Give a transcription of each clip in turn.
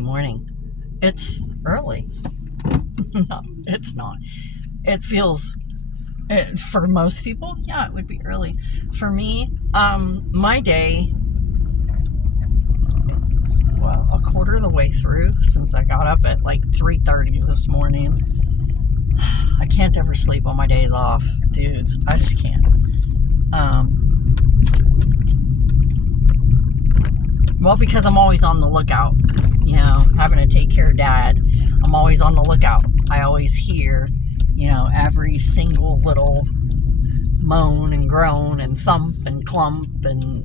Good morning. It's early. No, it's not. It feels, for most people, yeah, it would be early. For me, my day is, well, a quarter of the way through since I got up at like 3:30 this morning. I can't ever sleep on my days off, dudes. I just can't. Well, because I'm always on the lookout, having to take care of Dad. I'm always on the lookout. I always hear, every single little moan and groan and thump and clump, and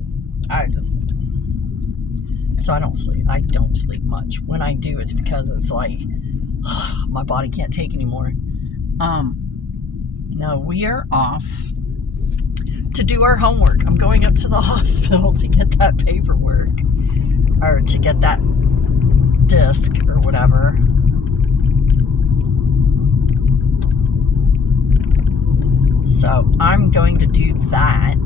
so I don't sleep. I don't sleep much. When I do, it's because it's like, my body can't take anymore. No, we are off to do our homework. I'm going up to the hospital to get that paperwork, or to get that disc or whatever. So I'm going to do that.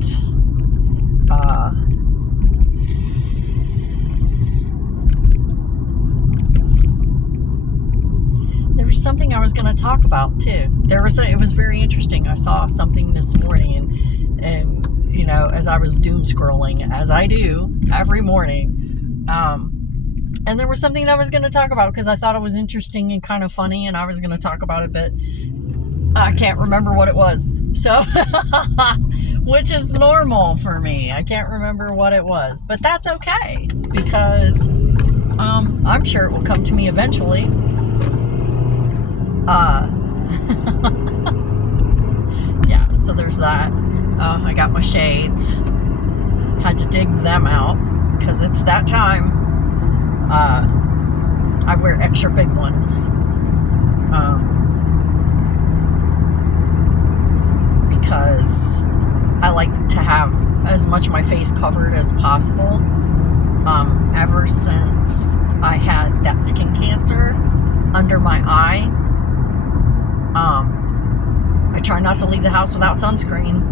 There was something I was going to talk about too. It was very interesting. I saw something this morning, and as I was doom scrolling, as I do every morning, and there was something I was going to talk about because I thought it was interesting and kind of funny, and I was going to talk about it, but I can't remember what it was. So, which is normal for me. I can't remember what it was, but that's okay, because I'm sure it will come to me eventually. Yeah, so there's that. I got my shades. Had to dig them out because it's that time. I wear extra big ones. Because I like to have as much of my face covered as possible. Ever since I had that skin cancer under my eye, I try not to leave the house without sunscreen.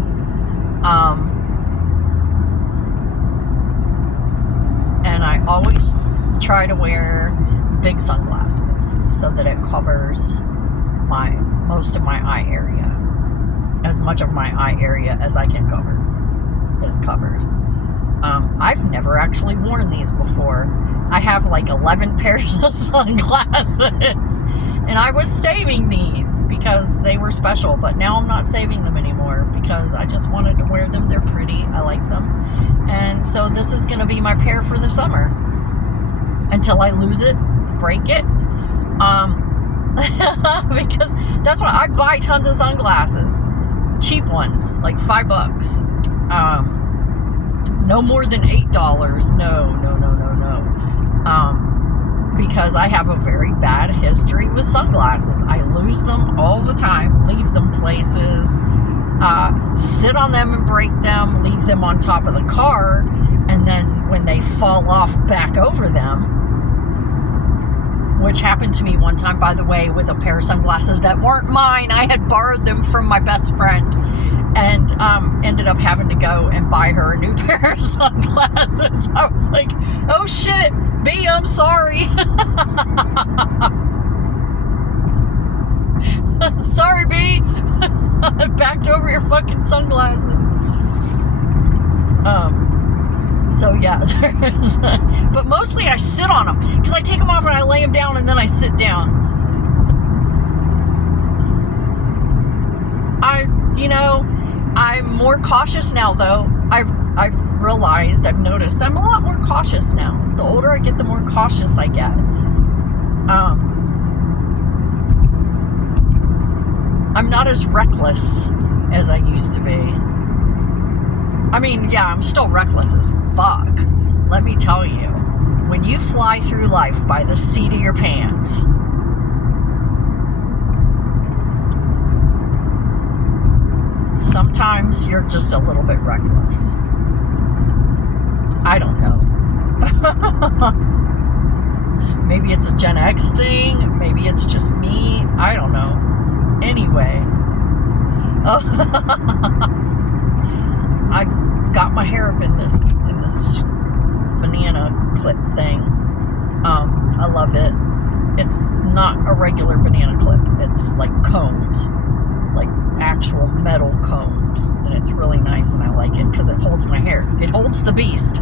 And I always try to wear big sunglasses so that it covers most of my eye area. As much of my eye area as I can cover is covered. I've never actually worn these before. I have like 11 pairs of sunglasses, and I was saving these because they were special, but now I'm not saving them anymore because I just wanted to wear them. They're pretty. I like them. And so this is going to be my pair for the summer until I lose it, break it. Because that's why I buy tons of sunglasses. Cheap ones, like $5. No more than $8. No. Because I have a very bad history with sunglasses. I lose them all the time, leave them places, sit on them and break them, leave them on top of the car, and then when they fall off, back over them. Which happened to me one time, by the way, with a pair of sunglasses that weren't mine. I had borrowed them from my best friend, and ended up having to go and buy her a new pair of sunglasses. I was like, oh shit, B, I'm sorry. Sorry, B. I backed over your fucking sunglasses. So yeah, there's, but mostly I sit on them because I take them off and I lay them down and then I sit down. I'm more cautious now though. I've realized, I've noticed I'm a lot more cautious now. The older I get, the more cautious I get. I'm not as reckless as I used to be. I mean, yeah, I'm still reckless as fuck. Let me tell you, when you fly through life by the seat of your pants, sometimes you're just a little bit reckless. I don't know. Maybe it's a Gen X thing. Maybe it's just me. I don't know. Anyway. I got my hair up in this banana clip thing. I love it. not a regular banana clip. It's like combs, like actual metal combs, and it's really nice, and I like it because it holds my hair. It holds the beast.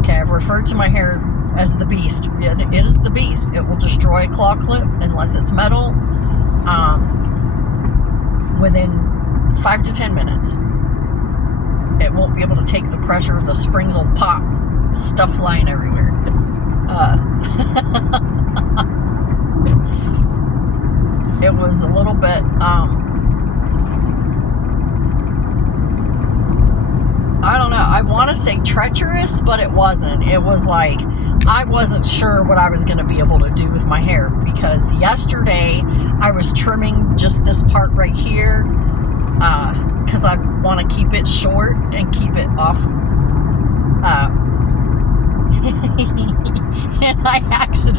Okay, I've referred to my hair as the beast. It is the beast. It will destroy a claw clip unless it's metal. Within 5 to 10 minutes. It won't be able to take the pressure. The springs will pop. Stuff flying everywhere. It was a little bit, I don't know, I want to say treacherous, but it wasn't. It was like, I wasn't sure what I was going to be able to do with my hair, because yesterday I was trimming just this part right here, because I want to keep it short and keep it off, and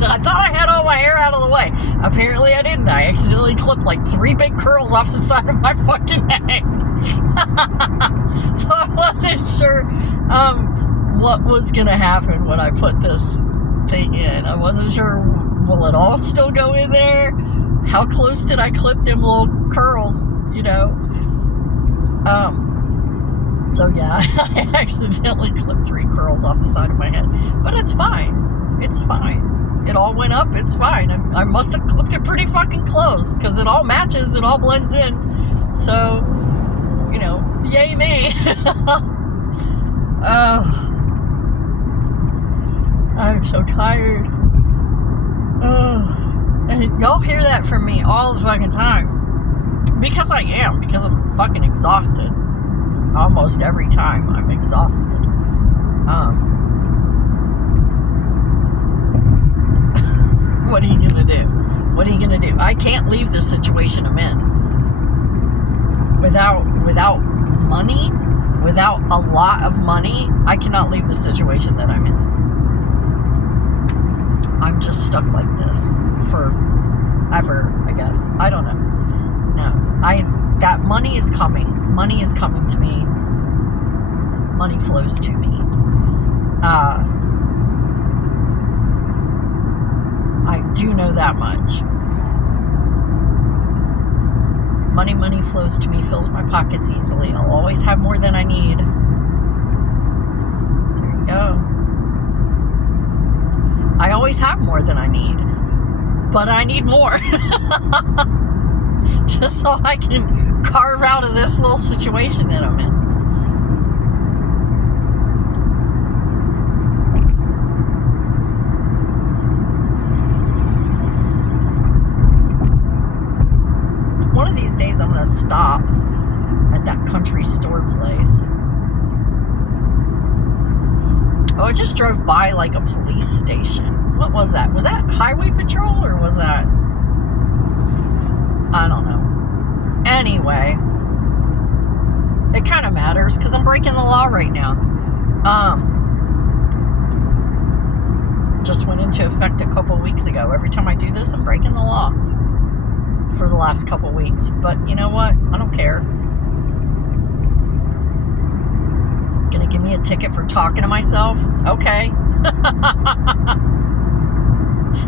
I thought I had all my hair out of the way. Apparently I didn't. I accidentally clipped like 3 big curls off the side of my fucking head. So I wasn't sure what was gonna happen when I put this thing in. I wasn't sure, will it all still go in there? How close did I clip them little curls, you know? So yeah, I accidentally clipped 3 curls off the side of my head. But it's fine. It's fine. It all went up. It's fine. I must have clipped it pretty fucking close, because it all matches. It all blends in. So, you know, yay me. Oh, I'm so tired. Oh, and y'all hear that from me all the fucking time. Because I am. Because I'm fucking exhausted. Almost every time I'm exhausted. What are you gonna do? What are you gonna do? I can't leave this situation I'm in. Without money, without a lot of money, I cannot leave the situation that I'm in. I'm just stuck like this forever, I guess. I don't know. No, that money is coming. Money is coming to me. Money flows to me. I do know that much. Money flows to me, fills my pockets easily. I'll always have more than I need. There you go. I always have more than I need. But I need more. Just so I can carve out of this little situation that I'm in. One of these days I'm going to stop at that country store place. Oh, I just drove by like a police station. What was that? Was that highway patrol or was that... I don't know. Anyway, it kind of matters because I'm breaking the law right now. Just went into effect a couple weeks ago. Every time I do this, I'm breaking the law for the last couple weeks. But you know what? I don't care. Gonna give me a ticket for talking to myself? Okay.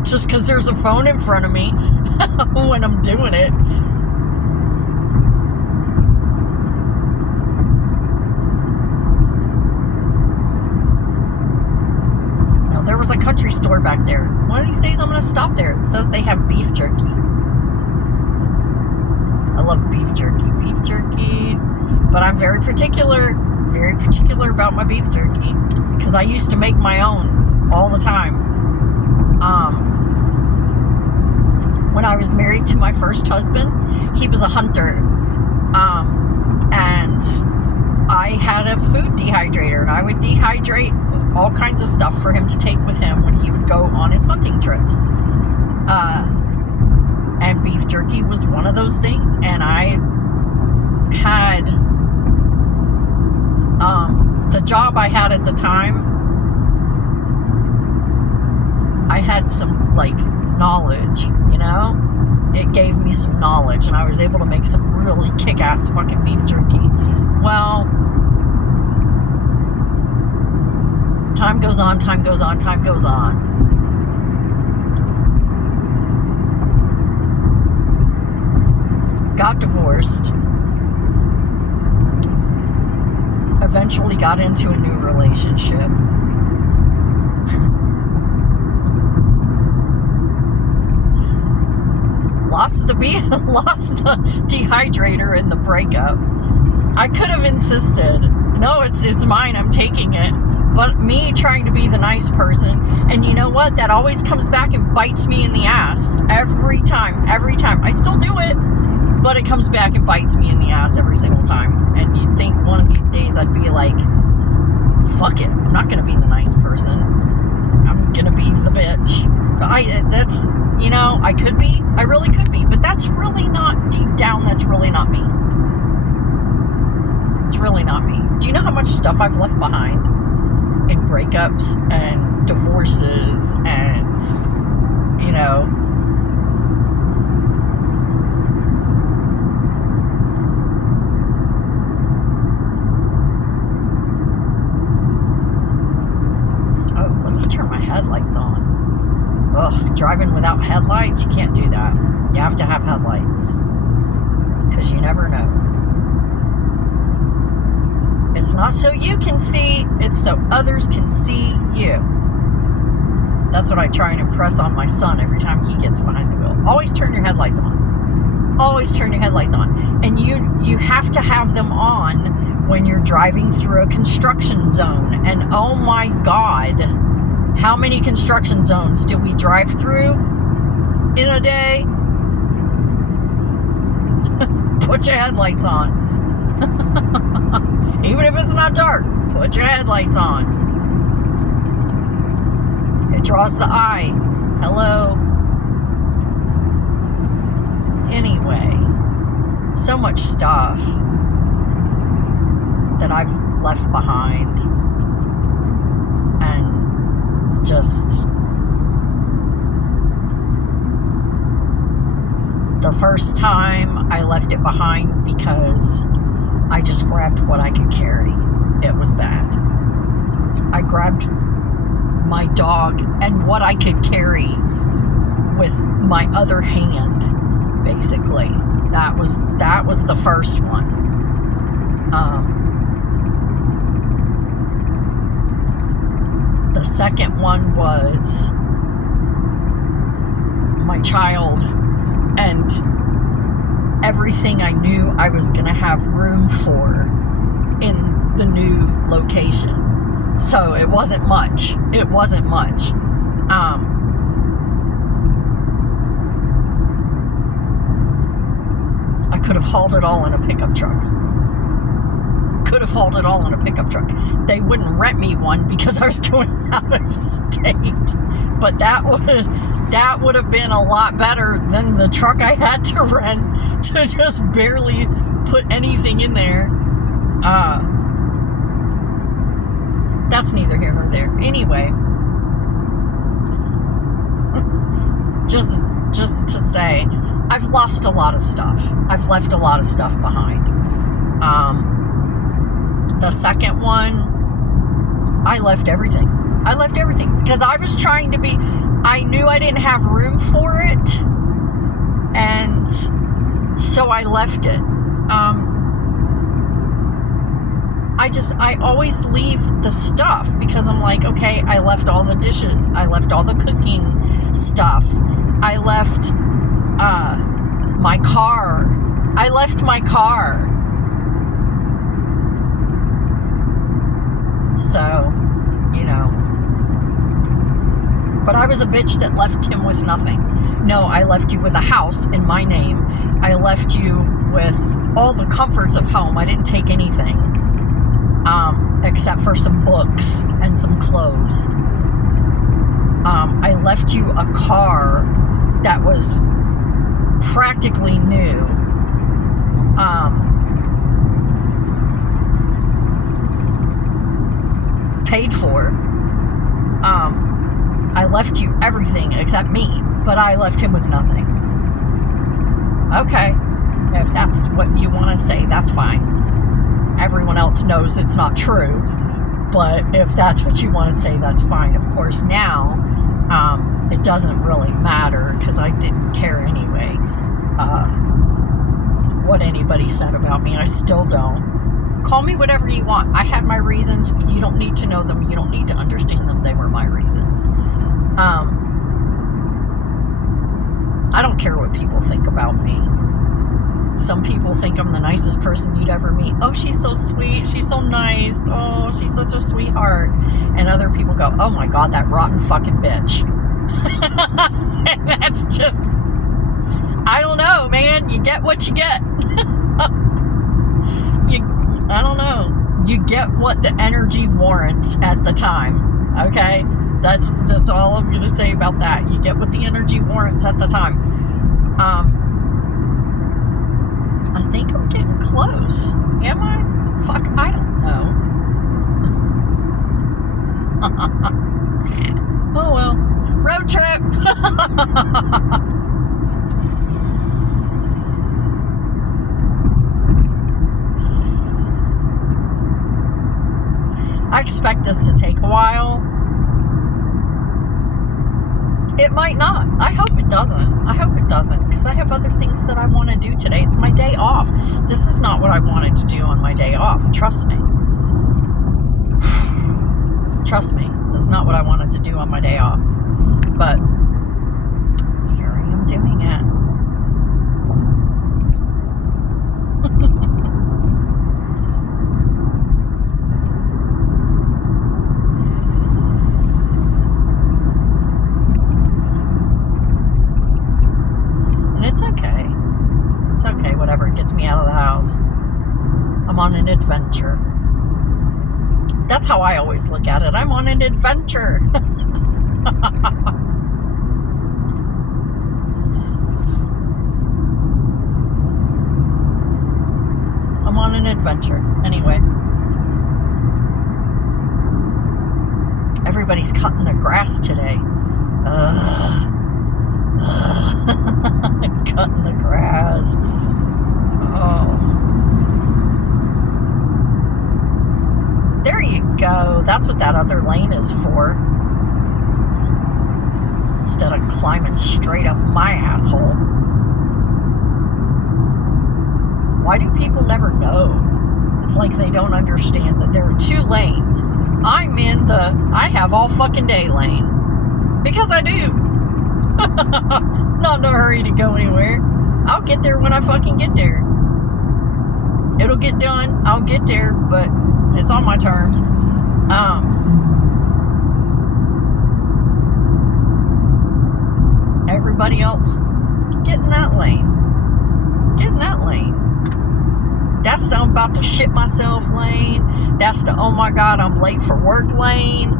Just because there's a phone in front of me when I'm doing it. Now, there was a country store back there. One of these days I'm going to stop there. It says they have beef jerky. I love beef jerky. Beef jerky. But I'm very particular about my beef jerky. Because I used to make my own all the time. When I was married to my first husband, he was a hunter, and I had a food dehydrator, and I would dehydrate all kinds of stuff for him to take with him when he would go on his hunting trips, and beef jerky was one of those things. And I had the job I had at the time, I had some like knowledge, you know? It gave me some knowledge, and I was able to make some really kick-ass fucking beef jerky. Well, time goes on. divorced. Eventually got into a new relationship. Lost the dehydrator in the breakup. I could have insisted, no, it's mine, I'm taking it. But me trying to be the nice person, and you know what? That always comes back and bites me in the ass. Every time. I still do it, but it comes back and bites me in the ass every single time. And you'd think one of these days I'd be like, fuck it. I'm not going to be the nice person. I'm going to be the bitch. I could be. I really could be. But that's really not, deep down, that's really not me. It's really not me. Do you know how much stuff I've left behind? In breakups and divorces and, oh, let me turn my headlights on. Ugh, driving without headlights, you can't do that. You have to have headlights. Because you never know. It's not so you can see, it's so others can see you. That's what I try and impress on my son every time he gets behind the wheel. Always turn your headlights on. Always turn your headlights on. And you have to have them on when you're driving through a construction zone. And oh my God, how many construction zones do we drive through in a day? Put your headlights on. Even if it's not dark, put your headlights on. It draws the eye. Hello. Anyway, so much stuff that I've left behind. And just the first time I left it behind because I just grabbed what I could carry. It was bad. I grabbed my dog and what I could carry with my other hand, basically. That was the first one. The second one was my child and everything I knew I was going to have room for in the new location. So it wasn't much. It wasn't much. I could have hauled it all in a pickup truck. They wouldn't rent me one because I was going out of state. But that would have been a lot better than the truck I had to rent to just barely put anything in there. That's neither here nor there. Anyway, just to say, I've lost a lot of stuff. I've left a lot of stuff behind. The second one, I left everything. Because I was trying to be, I knew I didn't have room for it, and so I left it. I always leave the stuff because I'm like, okay, I left all the dishes. I left all the cooking stuff. I left my car. I left my car. So, but I was a bitch that left him with nothing. No, I left you with a house in my name. I left you with all the comforts of home. I didn't take anything, except for some books and some clothes. I left you a car that was practically new. Paid for. I left you everything except me, but I left him with nothing. Okay, if that's what you want to say, that's fine. Everyone else knows it's not true, but if that's what you want to say, that's fine. Of course, now, it doesn't really matter because I didn't care anyway. what anybody said about me. I still don't. Call me whatever you want. I had my reasons. You don't need to know them. You don't need to understand them. They were my reasons. I don't care what people think about me. Some people think I'm the nicest person you'd ever meet. Oh, she's so sweet. She's so nice. Oh, she's such a sweetheart. And other people go, oh my God, that rotten fucking bitch. And that's just, I don't know, man. You get what you get. I don't know. You get what the energy warrants at the time. Okay? That's all I'm going to say about that. You get what the energy warrants at the time. I think I'm getting close. Am I? Fuck, I don't know. Oh well. Road trip. I expect this to take a while. It might not. I hope it doesn't. I hope it doesn't, because I have other things that I want to do today. It's my day off. This is not what I wanted to do on my day off. Trust me. Trust me. This is not what I wanted to do on my day off. But here I am doing it. It's okay. It's okay, whatever gets me out of the house. I'm on an adventure. That's how I always look at it. I'm on an adventure. I'm on an adventure. Anyway. Everybody's cutting the grass today. Cutting the grass. Oh. There you go. That's what that other lane is for. Instead of climbing straight up my asshole. Why do people never know? It's like they don't understand that there are two lanes. I'm in the I have all fucking day lane. Because I do. Not in a hurry to go anywhere. I'll get there when I fucking get there. It'll get done. I'll get there, but it's on my terms. Everybody else, get in that lane. Get in that lane. That's the I'm about to shit myself lane. That's the oh my God, I'm late for work lane.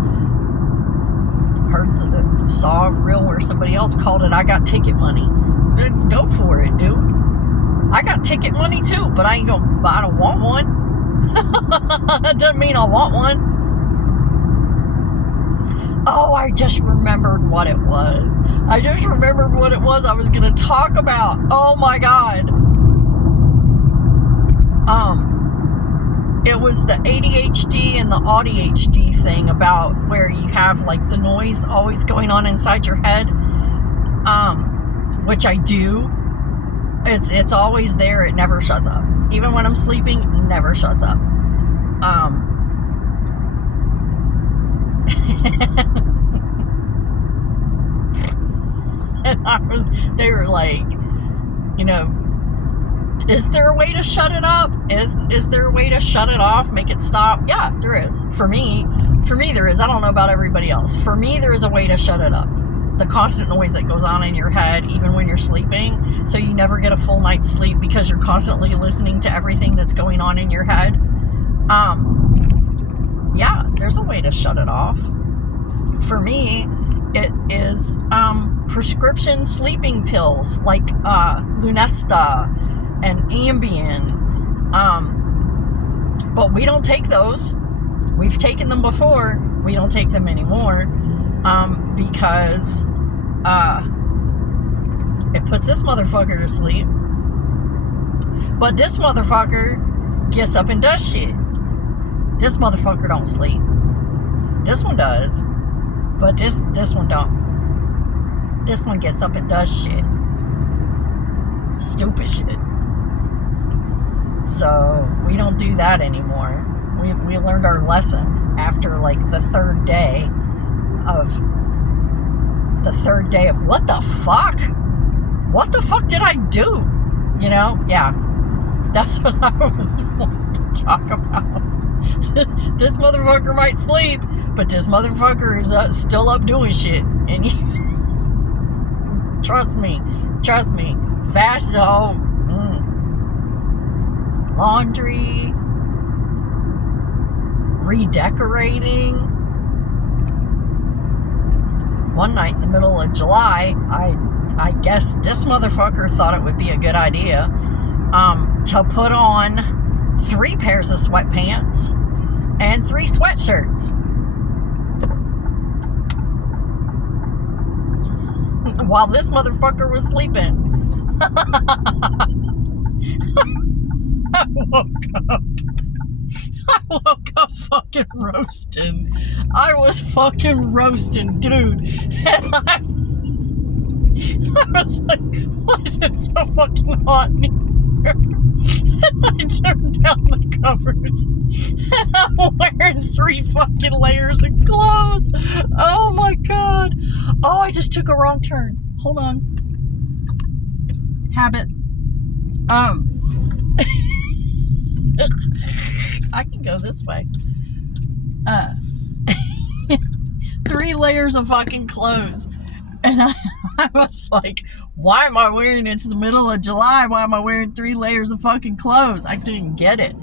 Saw a reel where somebody else called it I got ticket money. Go for it, dude. I got ticket money too, but I don't want one. That doesn't mean I want one. Oh, I just remembered what it was. I was gonna talk about. Oh my God. It was the ADHD and the ADHD thing about where you have like the noise always going on inside your head, which I do. It's always there. It never shuts up. Even when I'm sleeping, it never shuts up. And they were like, is there a way to shut it up? Is there a way to shut it off, make it stop? Yeah, there is. For me there is. I don't know about everybody else. For me, there is a way to shut it up. The constant noise that goes on in your head, even when you're sleeping, so you never get a full night's sleep because you're constantly listening to everything that's going on in your head. Yeah, there's a way to shut it off. For me, it is prescription sleeping pills like Lunesta and Ambien, but we don't take those. We've taken them before. We don't take them anymore, because it puts this motherfucker to sleep. But this motherfucker gets up and does shit. This motherfucker don't sleep. This one does, but this one don't. This one gets up and does shit. Stupid shit. So we don't do that anymore. We learned our lesson after like the third day of what the fuck? What the fuck did I do? You know? Yeah. That's what I was wanting to talk about. This motherfucker might sleep, but this motherfucker is still up doing shit. And you, trust me. Fast home. Laundry. Redecorating. One night in the middle of July, I guess this motherfucker thought it would be a good idea to put on 3 pairs of sweatpants and 3 sweatshirts. While this motherfucker was sleeping. I woke up fucking roasting. I was fucking roasting, dude. And I was like, why is it so fucking hot in here? And I turned down the covers. And I'm wearing 3 fucking layers of clothes. Oh my god. Oh, I just took a wrong turn. Hold on. Habit. I can go this way. 3 layers of fucking clothes. And I was like, why am I wearing, it's the middle of July, why am I wearing 3 layers of fucking clothes? I didn't get it.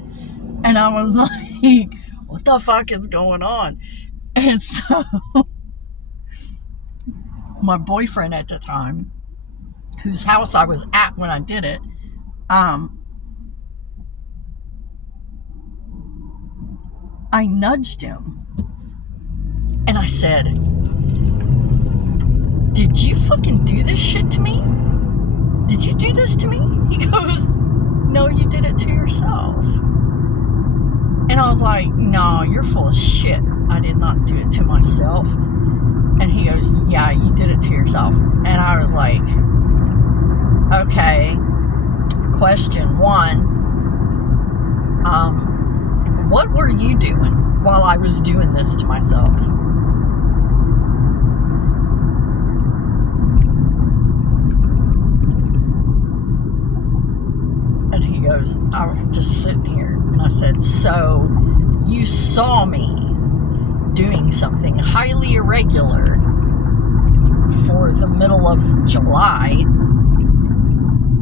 And I was like, what the fuck is going on? And so, my boyfriend at the time, whose house I was at when I did it, I nudged him. And I said, did you fucking do this shit to me? Did you do this to me? He goes, no, you did it to yourself. And I was like, no, you're full of shit. I did not do it to myself. And he goes, yeah, you did it to yourself. And I was like, okay, question 1. What were you doing while I was doing this to myself? And he goes, I was just sitting here. And I said, so you saw me doing something highly irregular for the middle of July,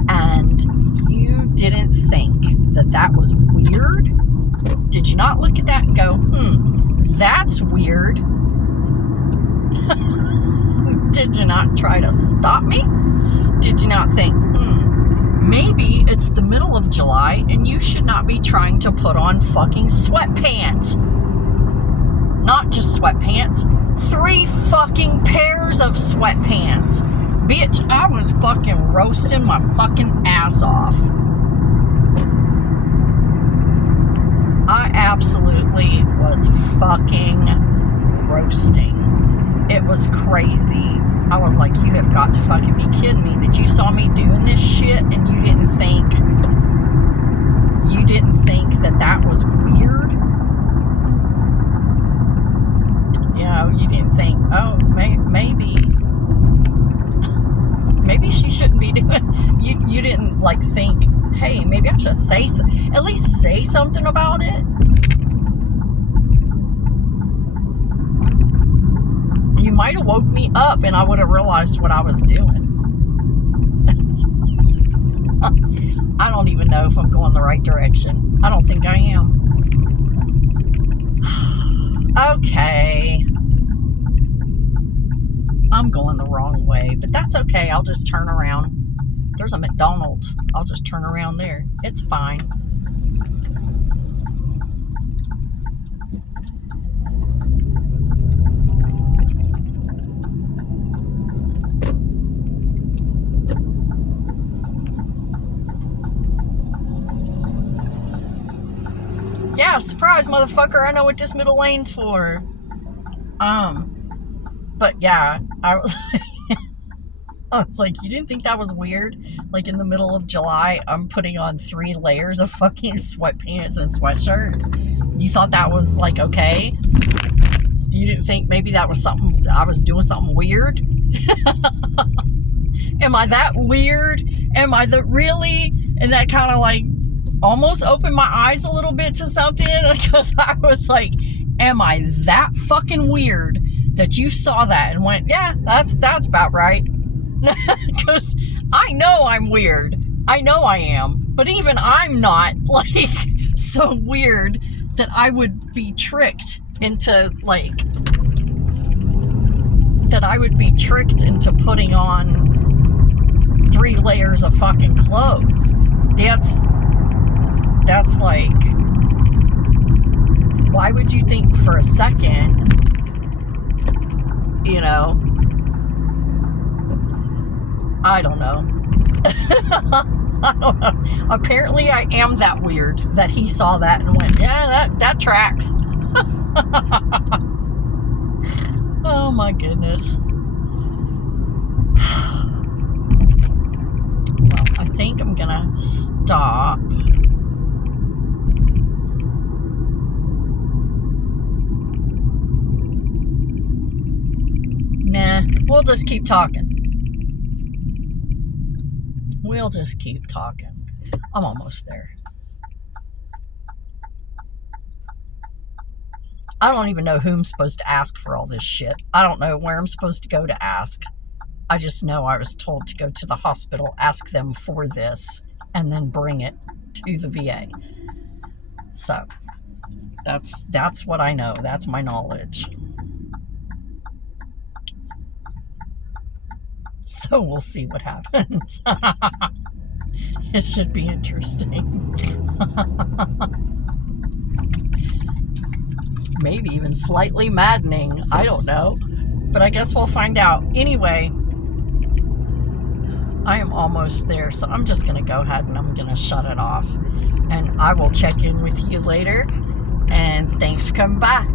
and you didn't think that was weird? Did you not look at that and go, that's weird? Did you not try to stop me? Did you not think, maybe it's the middle of July and you should not be trying to put on fucking sweatpants? Not just sweatpants, 3 fucking pairs of sweatpants. Bitch, I was fucking roasting my fucking ass off. I absolutely was fucking roasting. It was crazy. I was like, you have got to fucking be kidding me that you saw me doing this shit and you didn't think that was weird? You know, you didn't think, oh, maybe she shouldn't be doing, you didn't like think, hey, maybe I should at least say something about it. You might have woke me up and I would have realized what I was doing. I don't even know if I'm going the right direction. I don't think I am. Okay. I'm going the wrong way, but that's okay. I'll just turn around. There's a McDonald's. I'll just turn around there. It's fine. Yeah, surprise, motherfucker. I know what this middle lane's for. But yeah, I was I was like, you didn't think that was weird? Like in the middle of July, I'm putting on 3 layers of fucking sweatpants and sweatshirts. You thought that was like okay? You didn't think maybe that was something, I was doing something weird? Am I that weird? Am I the really? And that kind of like almost opened my eyes a little bit to something, because I was like, am I that fucking weird that you saw that and went, yeah, that's about right? Because I know I'm weird. I know I am. But even I'm not like so weird that I would be tricked into like, that I would be tricked into putting on 3 layers of fucking clothes. That's like, why would you think for a second, you know, I don't know. I don't know. Apparently I am that weird that he saw that and went, yeah, that tracks. Oh my goodness. Well, I think I'm gonna stop. Nah, we'll just keep talking. We'll just keep talking. I'm almost there. I don't even know who I'm supposed to ask for all this shit. I don't know where I'm supposed to go to ask. I just know I was told to go to the hospital, ask them for this, and then bring it to the VA. So, that's what I know. That's my knowledge. So we'll see what happens. It should be interesting. Maybe even slightly maddening. I don't know. But I guess we'll find out. Anyway, I am almost there, so I'm just going to go ahead and I'm going to shut it off. And I will check in with you later. And thanks for coming by.